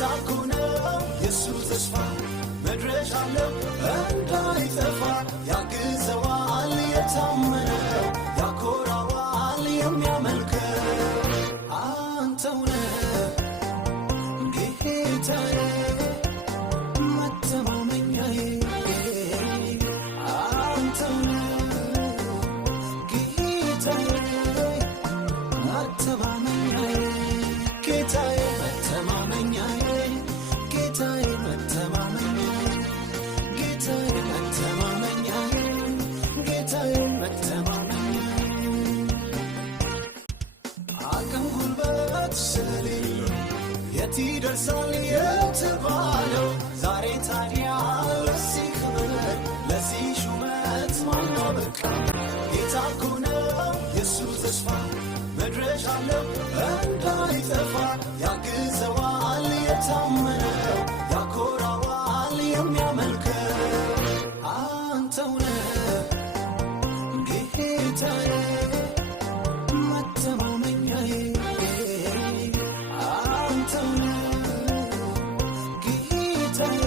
ጌታኩነው ኢየሱስ ተስፋ መድረሻለው እንዳይጠፋ ያግዘዋል የታመነው ያኮራዋል የሚያመልከው አንተውነ ጌታዬ መተማመኛዬ አንተውነ ጌታዬ መተማመኛዬ ጌታዬ መተማመኛዬ ጌታዬ መተማመኛዬ ጌታዬ መተማመኛዬ ጌታዬ መተማመኛዬ አቅም ጉልበት ስለሌለው የት ይደርሳል የተባለው ዛሬ ታዲያ ለዚህ ክብር ለዚህ ሹመት ማን አበቃ ጌታኩነው ኢየሱስ ተስፋ መድረሻለው እንዳይጠፋ ያግዘዋል የታመነው ያኮራዋል የሚያመልከው አንተውነ ጌታዬ መተማመኛዬ አንተውነ ጌታዬ